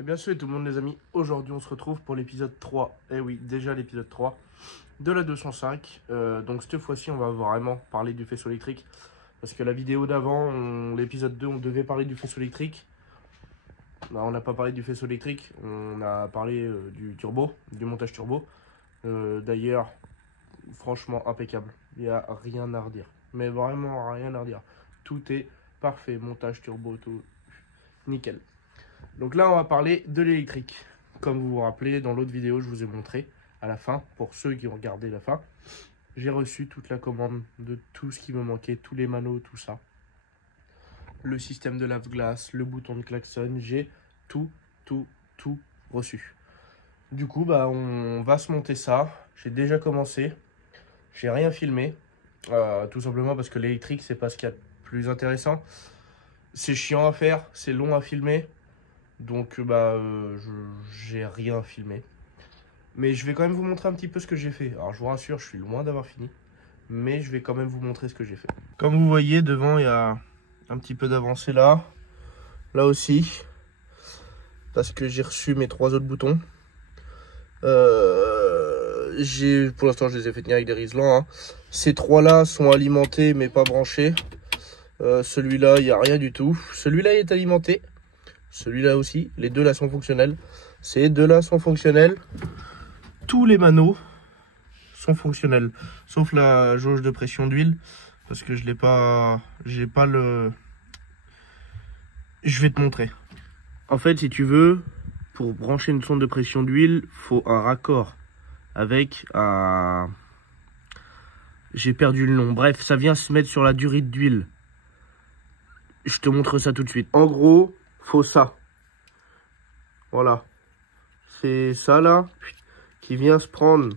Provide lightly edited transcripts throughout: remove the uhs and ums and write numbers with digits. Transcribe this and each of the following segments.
Et bien sûr, tout le monde les amis, aujourd'hui on se retrouve pour l'épisode 3, et oui, déjà l'épisode 3 de la 205. Donc cette fois-ci on va vraiment parler du faisceau électrique, parce que la vidéo d'avant, l'épisode 2, on devait parler du faisceau électrique. Bah, on n'a pas parlé du faisceau électrique, on a parlé du turbo, du montage turbo. D'ailleurs, franchement impeccable, il n'y a rien à redire, mais vraiment rien à redire. Tout est parfait, montage turbo, tout nickel. Donc là, on va parler de l'électrique. Comme vous vous rappelez, dans l'autre vidéo, je vous ai montré à la fin, pour ceux qui ont regardé la fin, j'ai reçu toute la commande de tout ce qui me manquait, tous les manos, tout ça. Le système de lave-glace, le bouton de klaxon, j'ai tout reçu. Du coup, bah, on va se monter ça. J'ai déjà commencé. J'ai rien filmé. Tout simplement parce que l'électrique, c'est pas ce qu'il y a de plus intéressant. C'est chiant à faire, c'est long à filmer. Donc j'ai rien filmé. Mais je vais quand même vous montrer un petit peu ce que j'ai fait. Alors je vous rassure, je suis loin d'avoir fini. Mais je vais quand même vous montrer ce que j'ai fait. Comme vous voyez, devant il y a un petit peu d'avancée là. Là aussi. Parce que j'ai reçu mes 3 autres boutons. Pour l'instant je les ai fait tenir avec des riselants. Hein. Ces 3 là sont alimentés mais pas branchés. Celui-là, il n'y a rien du tout. Celui-là est alimenté. Celui-là aussi, les deux là sont fonctionnels. Ces deux là sont fonctionnels. Tous les manos sont fonctionnels. Sauf la jauge de pression d'huile. Parce que je l'ai pas. J'ai pas le. Je vais te montrer. En fait, si tu veux, pour brancher une sonde de pression d'huile, faut un raccord. Avec un. J'ai perdu le nom. Bref, ça vient se mettre sur la durite d'huile. Je te montre ça tout de suite. En gros, faut ça. Voilà. C'est ça là qui vient se prendre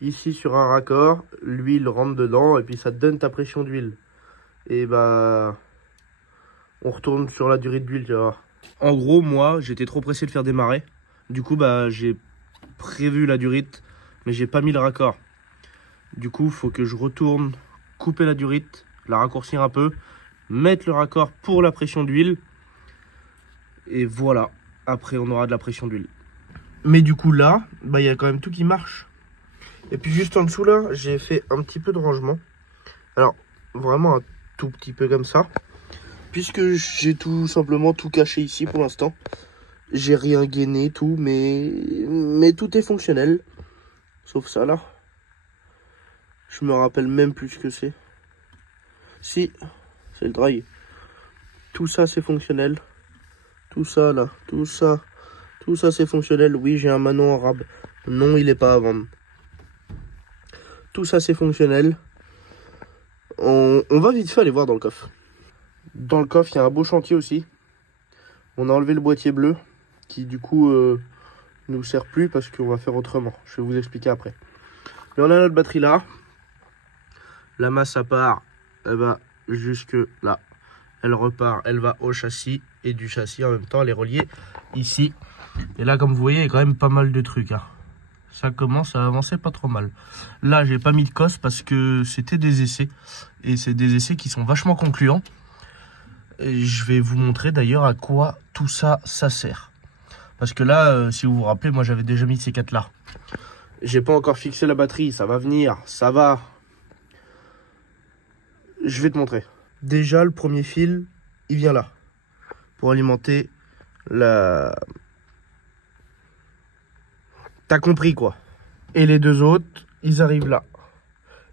ici sur un raccord. L'huile rentre dedans et puis ça te donne ta pression d'huile. Et bah on retourne sur la durée d'huile, tu vois. En gros, moi, j'étais trop pressé de faire démarrer. Du coup, bah j'ai prévu la durite, mais j'ai pas mis le raccord. Du coup, faut que je retourne couper la durite, la raccourcir un peu, mettre le raccord pour la pression d'huile. Et voilà, après on aura de la pression d'huile. Mais du coup là, bah, y a quand même tout qui marche. Et puis juste en dessous là, j'ai fait un petit peu de rangement. Alors, vraiment un tout petit peu comme ça. Puisque j'ai tout simplement tout caché ici pour l'instant. J'ai rien gainé, tout, mais tout est fonctionnel. Sauf ça là. Je me rappelle même plus ce que c'est. Si, c'est le drague. Tout ça c'est fonctionnel. Tout ça là, tout ça c'est fonctionnel. Oui, j'ai un Manon arabe. Non, il est pas à vendre. Tout ça c'est fonctionnel. On va vite fait aller voir dans le coffre. Dans le coffre, il y a un beau chantier aussi. On a enlevé le boîtier bleu qui du coup nous sert plus parce qu'on va faire autrement. Je vais vous expliquer après. Mais on a notre batterie là. La masse à part, elle va jusque là. Elle repart, elle va au châssis et du châssis en même temps, elle est reliée ici. Et là, comme vous voyez, il y a quand même pas mal de trucs. Hein. Ça commence à avancer pas trop mal. Là, j'ai pas mis de cosse parce que c'était des essais. Et c'est des essais qui sont vachement concluants. Et je vais vous montrer d'ailleurs à quoi tout ça, ça sert. Parce que là, si vous vous rappelez, moi j'avais déjà mis ces 4 là. J'ai pas encore fixé la batterie, ça va venir, ça va. Je vais te montrer. Déjà, le premier fil, il vient là. Pour alimenter la... T'as compris quoi. Et les deux autres, ils arrivent là.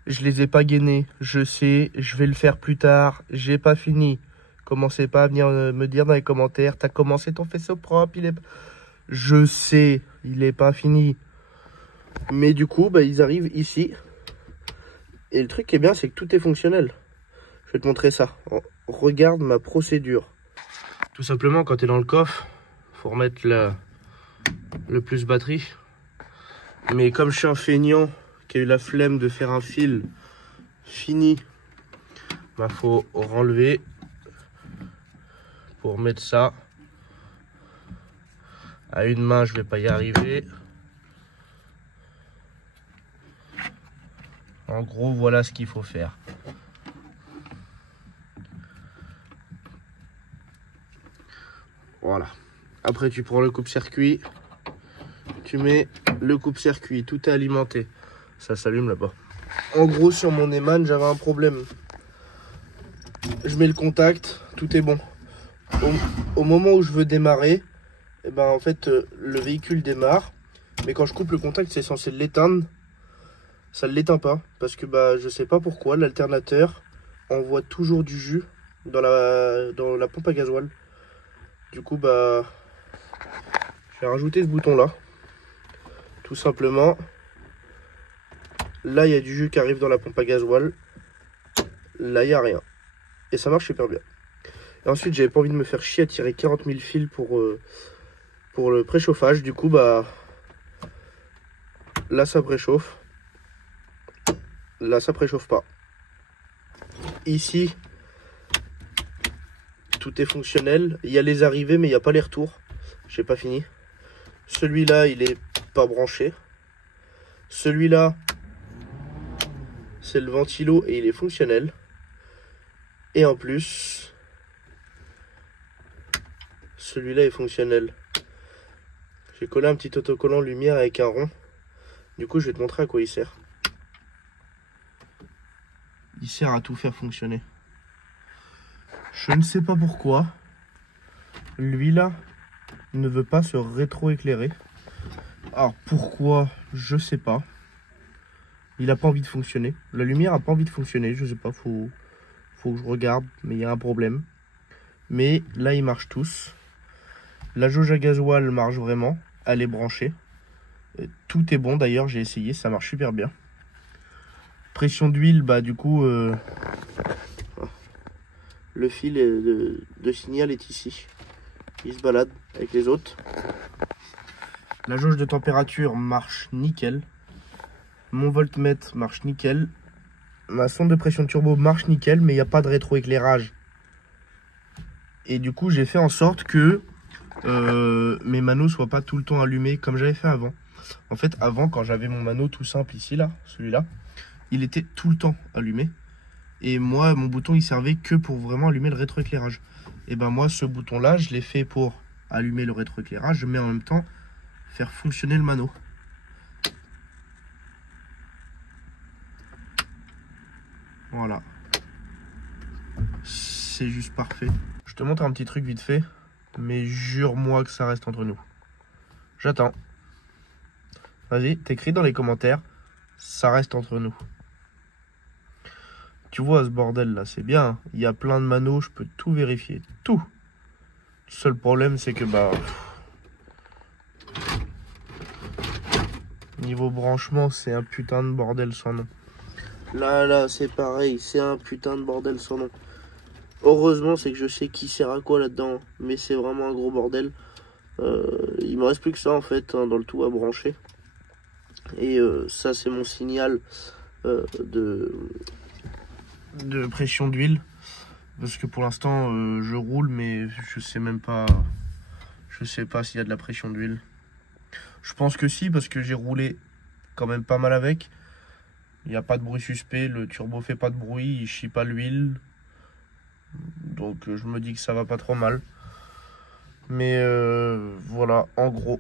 Je les ai pas gainés, je sais, je vais le faire plus tard. J'ai pas fini. Commencez pas à venir me dire dans les commentaires, t'as commencé ton faisceau propre, il est... Je sais, il est pas fini. Mais du coup, bah, ils arrivent ici. Et le truc qui est bien, c'est que tout est fonctionnel. Je vais te montrer ça. Regarde ma procédure. Tout simplement, quand tu es dans le coffre, faut remettre le plus batterie. Mais comme je suis un feignant qui a eu la flemme de faire un fil fini, bah faut renlever pour mettre ça. À une main, je vais pas y arriver. En gros, voilà ce qu'il faut faire. Voilà. Après, tu prends le coupe-circuit. Tu mets le coupe-circuit. Tout est alimenté. Ça s'allume là-bas. En gros, sur mon Eman, j'avais un problème. Je mets le contact. Tout est bon. Au moment où je veux démarrer, et ben, en fait, le véhicule démarre. Mais quand je coupe le contact, c'est censé l'éteindre. Ça ne l'éteint pas. Parce que bah, je sais pas pourquoi. L'alternateur envoie toujours du jus dans la pompe à gasoil. Du coup, bah, je vais rajouter ce bouton là. Tout simplement. Là, il y a du jus qui arrive dans la pompe à gasoil. Là, il n'y a rien. Et ça marche super bien. Et ensuite, j'avais pas envie de me faire chier à tirer 40 000 fils pour le préchauffage. Du coup, bah, là, ça préchauffe. Là, ça préchauffe pas. Ici, tout est fonctionnel. Il y a les arrivées, mais il n'y a pas les retours. J'ai pas fini. Celui-là, il est pas branché. Celui-là, c'est le ventilo et il est fonctionnel. Et en plus, celui-là est fonctionnel. J'ai collé un petit autocollant lumière avec un rond. Du coup, je vais te montrer à quoi il sert. Il sert à tout faire fonctionner. Je ne sais pas pourquoi. Lui là ne veut pas se rétroéclairer. Alors pourquoi, je sais pas. Il a pas envie de fonctionner. La lumière a pas envie de fonctionner. Je sais pas, faut que je regarde. Mais il y a un problème. Mais là, ils marchent tous. La jauge à gasoil marche vraiment. Elle est branchée. Tout est bon d'ailleurs, j'ai essayé. Ça marche super bien. Pression d'huile, bah du coup... le fil de signal est ici. Il se balade avec les autres. La jauge de température marche nickel. Mon voltmètre marche nickel. Ma sonde de pression turbo marche nickel, mais il n'y a pas de rétroéclairage. Et du coup, j'ai fait en sorte que mes manos soient pas tout le temps allumés comme j'avais fait avant. En fait, avant, quand j'avais mon mano tout simple ici, là, celui-là, il était tout le temps allumé. Et moi, mon bouton, il servait que pour vraiment allumer le rétroéclairage. Et ben moi, ce bouton-là, je l'ai fait pour allumer le rétroéclairage, mais en même temps, faire fonctionner le mano. Voilà. C'est juste parfait. Je te montre un petit truc vite fait, mais jure-moi que ça reste entre nous. J'attends. Vas-y, t'écris dans les commentaires, ça reste entre nous. Tu vois ce bordel là, c'est bien. Il y a plein de manos, je peux tout vérifier. Tout. Le seul problème, c'est que bah... niveau branchement, c'est un putain de bordel sans nom. Là, c'est pareil, c'est un putain de bordel sans nom. Heureusement, c'est que je sais qui sert à quoi là-dedans. Mais c'est vraiment un gros bordel. Il me reste plus que ça en fait, hein, dans le tout à brancher. Et ça, c'est mon signal de pression d'huile. Parce que pour l'instant, je roule, mais je sais même pas... Je sais pas s'il y a de la pression d'huile. Je pense que si, parce que j'ai roulé quand même pas mal avec. Il n'y a pas de bruit suspect, le turbo fait pas de bruit, il chie pas l'huile. Donc je me dis que ça va pas trop mal. Mais voilà, en gros.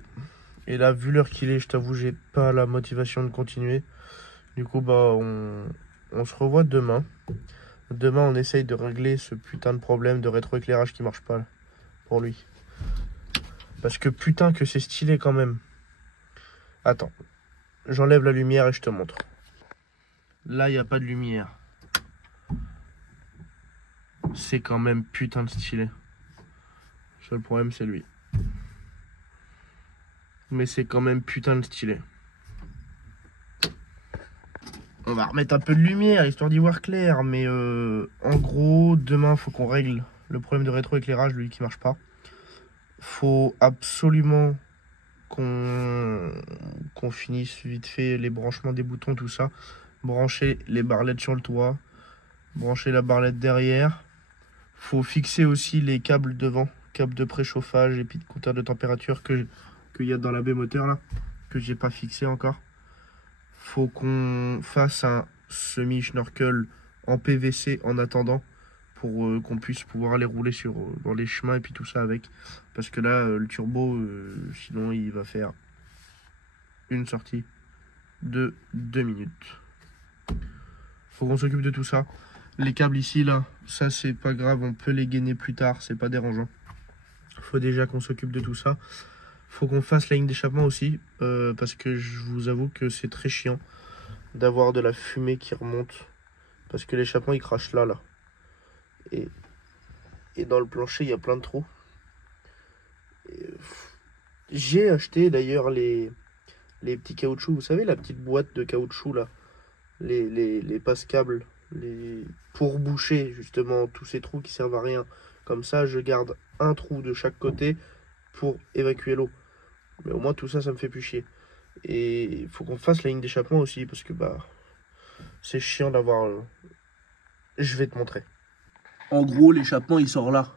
Et là, vu l'heure qu'il est, je t'avoue, j'ai pas la motivation de continuer. Du coup, bah, on se revoit demain. Demain, on essaye de régler ce putain de problème de rétroéclairage qui marche pas là, pour lui. Parce que putain que c'est stylé quand même. Attends, j'enlève la lumière et je te montre. Là, il n'y a pas de lumière. C'est quand même putain de stylé. Le seul problème, c'est lui. Mais c'est quand même putain de stylé. On va remettre un peu de lumière, histoire d'y voir clair. Mais en gros, demain, faut qu'on règle le problème de rétroéclairage, lui, qui marche pas. Faut absolument qu'on finisse vite fait les branchements des boutons, tout ça. Brancher les barlettes sur le toit. Brancher la barlette derrière. Faut fixer aussi les câbles devant. Câbles de préchauffage et puis de compteur de température qu'il y a dans la baie moteur là. Que j'ai pas fixé encore. Faut qu'on fasse un semi-schnorkel en PVC en attendant pour qu'on puisse pouvoir aller rouler dans les chemins et puis tout ça avec. Parce que là, le turbo, sinon il va faire une sortie de 2 minutes. Faut qu'on s'occupe de tout ça. Les câbles ici, là, ça c'est pas grave, on peut les gainer plus tard, c'est pas dérangeant. Faut déjà qu'on s'occupe de tout ça. Faut qu'on fasse la ligne d'échappement aussi, parce que je vous avoue que c'est très chiant d'avoir de la fumée qui remonte. Parce que l'échappement il crache là. Et dans le plancher il y a plein de trous. J'ai acheté d'ailleurs les petits caoutchoucs. Vous savez la petite boîte de caoutchouc là. Les passe-câbles. Pour boucher justement tous ces trous qui servent à rien. Comme ça je garde un trou de chaque côté pour évacuer l'eau. Mais au moins tout ça, ça me fait plus chier. Et il faut qu'on fasse la ligne d'échappement aussi parce que bah c'est chiant d'avoir... Je vais te montrer. En gros, l'échappement il sort là.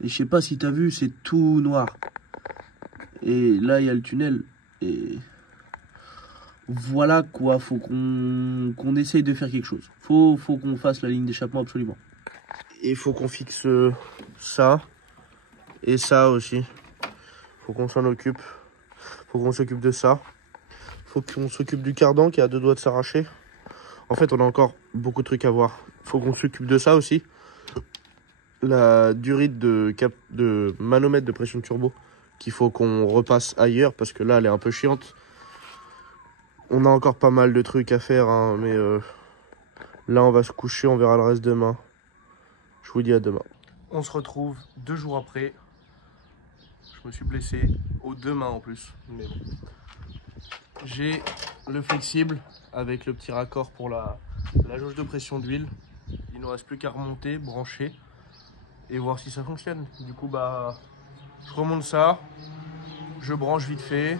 Et je sais pas si t'as vu, c'est tout noir. Et là il y a le tunnel. Et voilà quoi, faut qu'on essaye de faire quelque chose. Faut qu'on fasse la ligne d'échappement absolument. Et il faut qu'on fixe ça. Et ça aussi. Faut qu'on s'en occupe. Faut qu'on s'occupe de ça. Faut qu'on s'occupe du cardan qui a 2 doigts de s'arracher. En fait, on a encore beaucoup de trucs à voir. Faut qu'on s'occupe de ça aussi. La durite de manomètre de pression de turbo qu'il faut qu'on repasse ailleurs parce que là, elle est un peu chiante. On a encore pas mal de trucs à faire, hein, mais là, on va se coucher. On verra le reste demain. Je vous dis à demain. On se retrouve 2 jours après. Je me suis blessé aux 2 mains en plus. Mais bon. J'ai le flexible avec le petit raccord pour la jauge de pression d'huile. Il ne reste plus qu'à remonter, brancher et voir si ça fonctionne. Du coup, bah, je remonte ça. Je branche vite fait.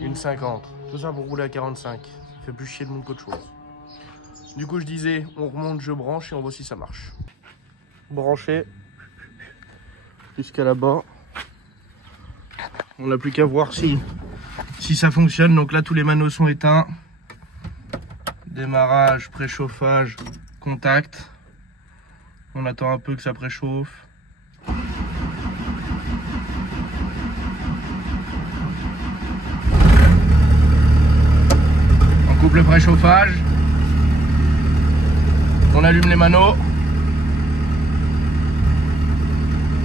Une 50. Tout ça pour rouler à 45. Ça fait plus chier le monde qu'autre chose. Du coup, je disais, on remonte, je branche et on voit si ça marche. Branché jusqu'à là-bas. On n'a plus qu'à voir si ça fonctionne. Donc là, tous les manos sont éteints. Démarrage, préchauffage, contact. On attend un peu que ça préchauffe. On coupe le préchauffage. On allume les manos.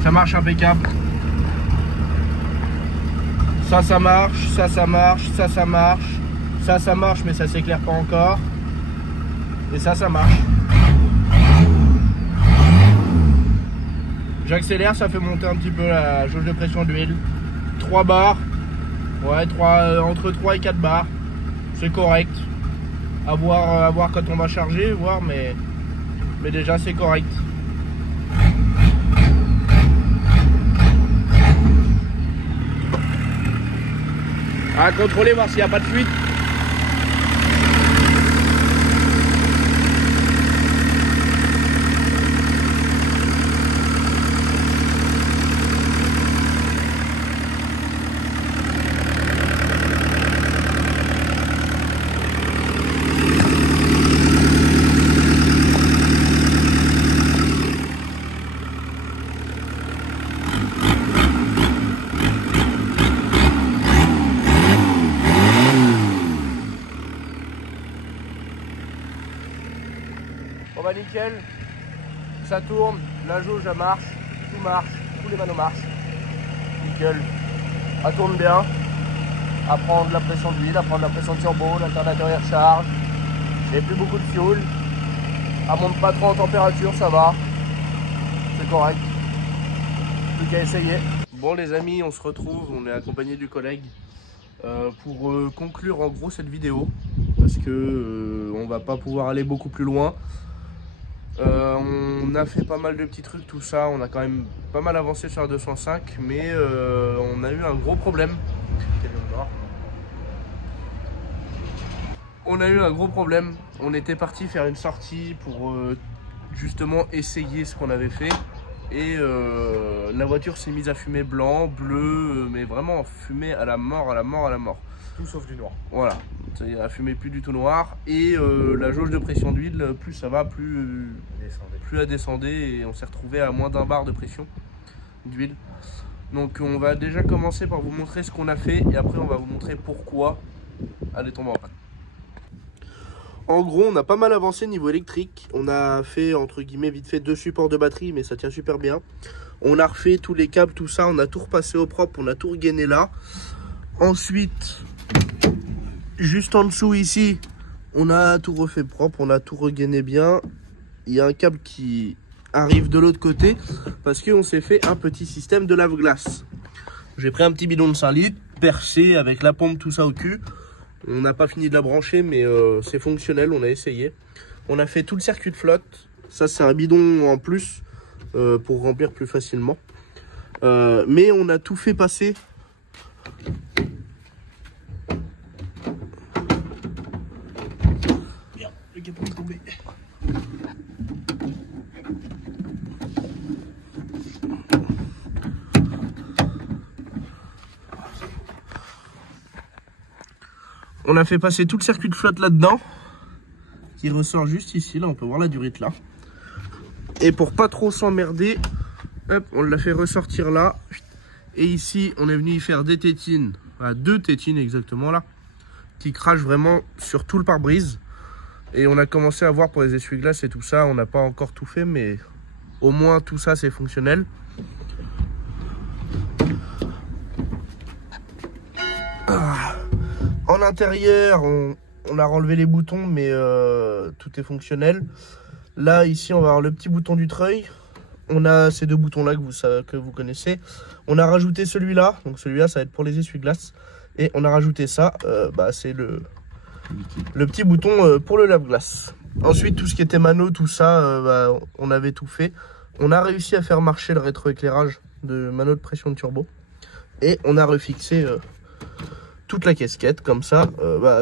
Ça marche impeccable. Ça marche, ça marche, ça marche. Ça marche, mais ça s'éclaire pas encore. Et ça marche. J'accélère, ça fait monter un petit peu la jauge de pression d'huile. 3 bars. Ouais, entre 3 et 4 bars. C'est correct. À voir quand on va charger, voir, mais déjà c'est correct. À contrôler, voir s'il n'y a pas de fuite. Bon bah nickel, ça tourne, la jauge elle marche, tout marche, tous les manos marchent. Nickel, elle tourne bien, à prendre la pression d'huile, à prendre la pression de turbo, l'alternateur il recharge, il n'y a plus beaucoup de fuel, elle monte pas trop en température, ça va, c'est correct, plus qu'à essayer. Bon les amis, on se retrouve, on est accompagné du collègue pour conclure en gros cette vidéo, parce que on va pas pouvoir aller beaucoup plus loin. On a fait pas mal de petits trucs, tout ça, on a quand même pas mal avancé sur la 205, mais on a eu un gros problème. On a eu un gros problème, on était parti faire une sortie pour justement essayer ce qu'on avait fait. Et la voiture s'est mise à fumer blanc, bleu, mais vraiment fumer à la mort, à la mort, à la mort. Tout sauf du noir. Voilà, la fumée plus du tout noire. Et la jauge de pression d'huile, plus ça va, plus elle descendait. Et on s'est retrouvé à moins d'1 bar de pression d'huile. Donc on va déjà commencer par vous montrer ce qu'on a fait. Et après on va vous montrer pourquoi elle est tombée en panne. En gros, on a pas mal avancé niveau électrique. On a fait, entre guillemets, vite fait 2 supports de batterie, mais ça tient super bien. On a refait tous les câbles, tout ça. On a tout repassé au propre, on a tout regainé là. Ensuite, juste en dessous ici, on a tout refait propre, on a tout regainé bien. Il y a un câble qui arrive de l'autre côté parce qu'on s'est fait un petit système de lave-glace. J'ai pris un petit bidon de 5 litres, percé avec la pompe, tout ça au cul. On n'a pas fini de la brancher, mais c'est fonctionnel, on a essayé. On a fait tout le circuit de flotte. Ça, c'est un bidon en plus pour remplir plus facilement. Mais on a tout fait passer. Merde, le capot est tombé. On a fait passer tout le circuit de flotte là-dedans, qui ressort juste ici, là on peut voir la durite là. Et pour pas trop s'emmerder, hop, on l'a fait ressortir là. Et ici, on est venu y faire des tétines, enfin 2 tétines exactement là, qui crachent vraiment sur tout le pare-brise. Et on a commencé à voir pour les essuie-glaces et tout ça, on n'a pas encore tout fait, mais au moins tout ça c'est fonctionnel. En intérieur, on a renlevé les boutons, mais tout est fonctionnel. Là, ici, on va avoir le petit bouton du treuil. On a ces 2 boutons-là que vous connaissez. On a rajouté celui-là. Donc celui-là, ça va être pour les essuie-glaces. Et on a rajouté ça. C'est le petit bouton pour le lave-glace. Ensuite, tout ce qui était mano, tout ça, on avait tout fait. On a réussi à faire marcher le rétroéclairage de mano de pression de turbo. Et on a refixé... toute la casquette, comme ça,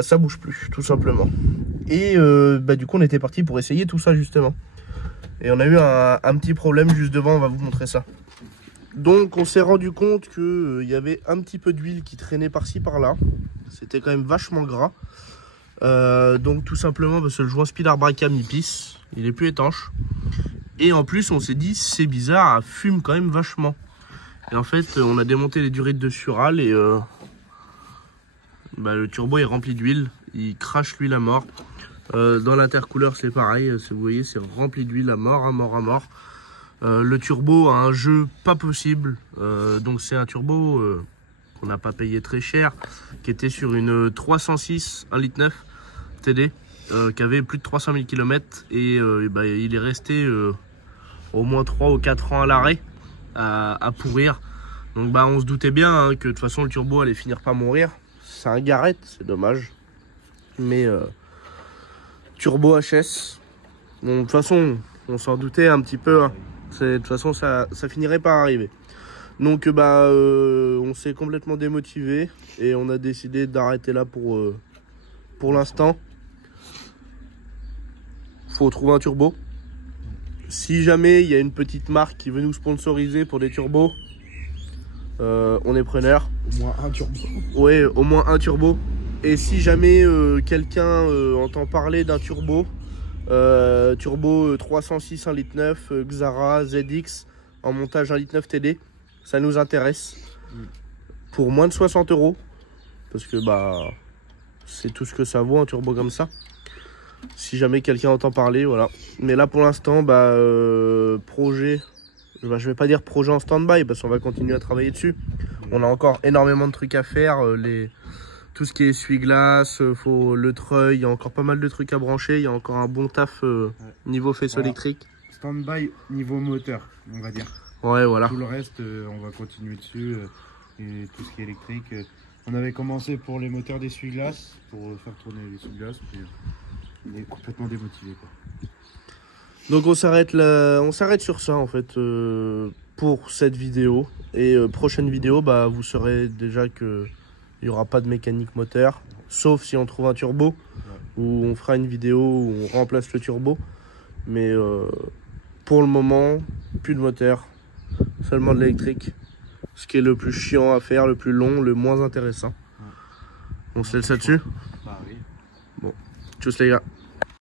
ça bouge plus, tout simplement. Et du coup, on était parti pour essayer tout ça, justement. Et on a eu un petit problème juste devant, on va vous montrer ça. Donc, on s'est rendu compte qu'il y avait un petit peu d'huile qui traînait par-ci, par-là. C'était quand même vachement gras. Donc, tout simplement, parce que le joint Spilar Bracam, il pisse. Il est plus étanche. Et en plus, on s'est dit, c'est bizarre, elle fume quand même vachement. Et en fait, on a démonté les durites de Sural et... le turbo est rempli d'huile, il crache l'huile à mort. Dans l'intercouleur c'est pareil, vous voyez c'est rempli d'huile à mort, à mort, à mort. Le turbo a un jeu pas possible, donc c'est un turbo qu'on n'a pas payé très cher, qui était sur une 306 1,9 litre TD, qui avait plus de 300 000 km et il est resté au moins 3 ou 4 ans à l'arrêt, à pourrir. Donc on se doutait bien que de toute façon le turbo allait finir par mourir. C'est un Garrett, c'est dommage. Mais turbo HS. Bon, de toute façon, on s'en doutait un petit peu. Hein. De toute façon, ça finirait par arriver. Donc, on s'est complètement démotivé. Et on a décidé d'arrêter là pour l'instant. Faut trouver un turbo. Si jamais il y a une petite marque qui veut nous sponsoriser pour des turbos, on est preneur. Au moins un turbo. Ouais, au moins un turbo. Et si jamais quelqu'un entend parler d'un turbo, turbo 306 1,9 litre, Xara, ZX, en montage 1,9 litre TD, ça nous intéresse. Pour moins de 60 €. Parce que c'est tout ce que ça vaut un turbo comme ça. Si jamais quelqu'un entend parler, voilà. Mais là pour l'instant, projet... je vais pas dire projet en stand-by parce qu'on va continuer à travailler dessus. On a encore énormément de trucs à faire. Tout ce qui est essuie-glace, le treuil, il y a encore pas mal de trucs à brancher. Il y a encore un bon taf niveau faisceau électrique. Stand-by niveau moteur, on va dire. Ouais, voilà. Tout le reste, on va continuer dessus. Et tout ce qui est électrique. On avait commencé pour les moteurs d'essuie-glace, pour faire tourner l'essuie-glace. On est complètement démotivé, quoi. Donc on s'arrête sur ça en fait pour cette vidéo. Et prochaine vidéo, vous saurez déjà que il n'y aura pas de mécanique moteur, sauf si on trouve un turbo, où on fera une vidéo où on remplace le turbo. Mais pour le moment, plus de moteur, seulement de l'électrique. Ce qui est le plus chiant à faire, le plus long, le moins intéressant. On se laisse là-dessus. Bah oui. Tchuss les gars.